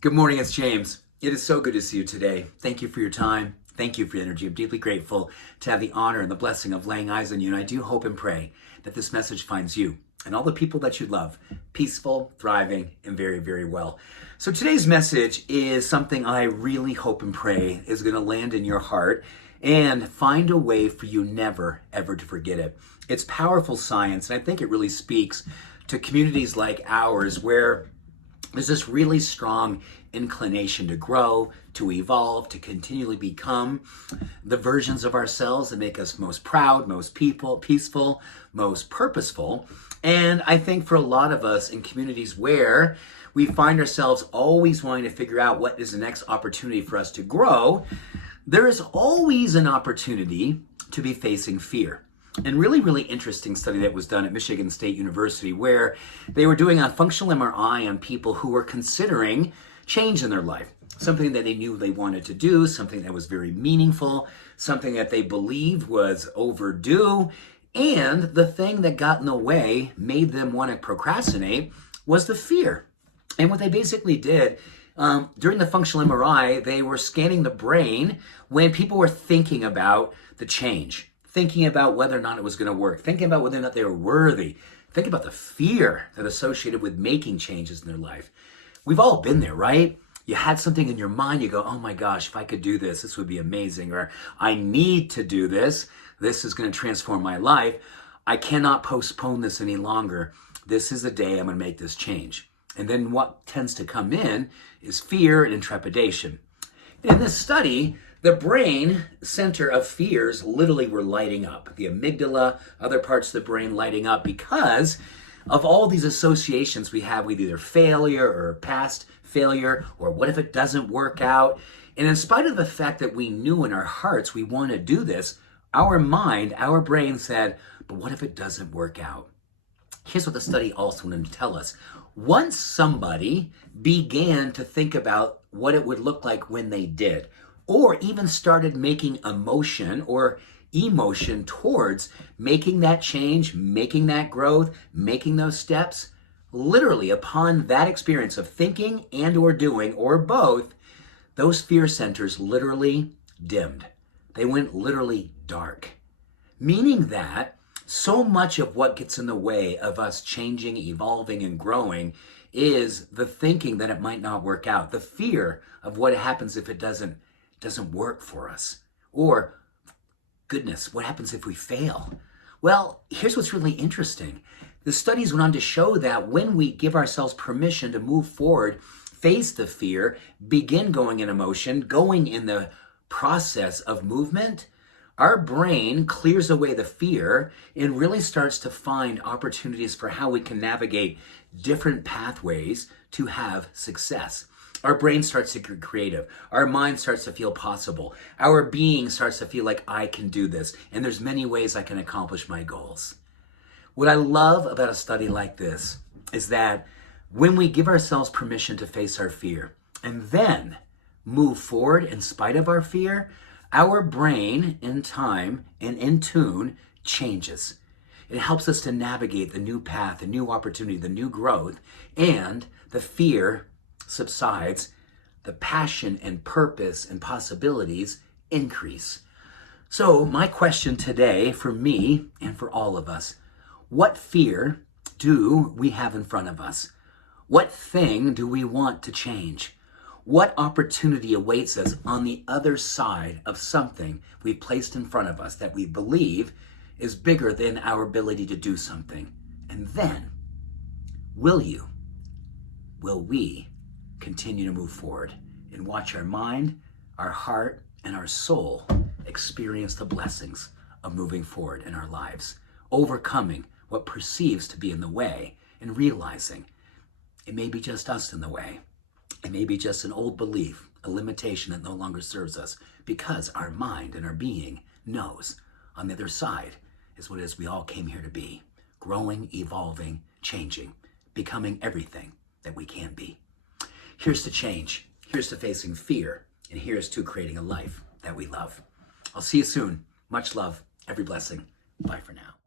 Good morning, it's James. It is so good to see you today. Thank you for your time. Thank you for your energy. I'm deeply grateful to have the honor and the blessing of laying eyes on you. And I do hope and pray that this message finds you and all the people that you love peaceful, thriving, and very, very well. So today's message is something I really hope and pray is going to land in your heart and find a way for you never, ever to forget it. It's powerful science, and I think it really speaks to communities like ours where there's this really strong inclination to grow, to evolve, to continually become the versions of ourselves that make us most proud, most peaceful, most purposeful. And I think for a lot of us in communities where we find ourselves always wanting to figure out what is the next opportunity for us to grow, there is always an opportunity to be facing fear. And really interesting study that was done at Michigan State University where they were doing a functional MRI on people who were considering change in their life, something that they knew they wanted to do, something that was very meaningful, something that they believed was overdue, and the thing that got in the way, made them want to procrastinate, was the fear. And what they basically did during the functional MRI, they were scanning the brain when people were thinking about the change, thinking about whether or not it was going to work, thinking about whether or not they were worthy, thinking about the fear that associated with making changes in their life. We've all been there, right? You had something in your mind, you go, oh my gosh, if I could do this, this would be amazing. Or I need to do this. This is going to transform my life. I cannot postpone this any longer. This is the day I'm going to make this change. And then what tends to come in is fear and trepidation. In this study, the brain center of fears literally were lighting up. The amygdala, other parts of the brain lighting up because of all these associations we have with either failure or past failure or what if it doesn't work out. And in spite of the fact that we knew in our hearts we want to do this, our mind, our brain said, but what if it doesn't work out? Here's what the study also wanted to tell us. Once somebody began to think about what it would look like when they did, or even started making emotion towards making that change, making that growth, making those steps, literally upon that experience of thinking and or doing, or both, those fear centers literally dimmed. They went literally dark. Meaning that so much of what gets in the way of us changing, evolving, and growing is the thinking that it might not work out, the fear of what happens if it doesn't work for us. Or, goodness, what happens if we fail? Well, here's what's really interesting. The studies went on to show that when we give ourselves permission to move forward, face the fear, begin going in emotion, going in the process of movement, our brain clears away the fear and really starts to find opportunities for how we can navigate different pathways to have success. Our brain starts to get creative. Our mind starts to feel possible. Our being starts to feel like I can do this. And there's many ways I can accomplish my goals. What I love about a study like this is that when we give ourselves permission to face our fear and then move forward in spite of our fear, our brain in time and in tune changes. It helps us to navigate the new path, the new opportunity, the new growth, and the fear subsides, the passion and purpose and possibilities increase. So my question today for me and for all of us, what fear do we have in front of us? What thing do we want to change? What opportunity awaits us on the other side of something we placed in front of us that we believe is bigger than our ability to do something? And then, will we continue to move forward and watch our mind, our heart, and our soul experience the blessings of moving forward in our lives, overcoming what perceives to be in the way and realizing it may be just us in the way. It may be just an old belief, a limitation that no longer serves us because our mind and our being knows on the other side is what it is we all came here to be, growing, evolving, changing, becoming everything that we can be. Here's to change, here's to facing fear, and here's to creating a life that we love. I'll see you soon. Much love, every blessing. Bye for now.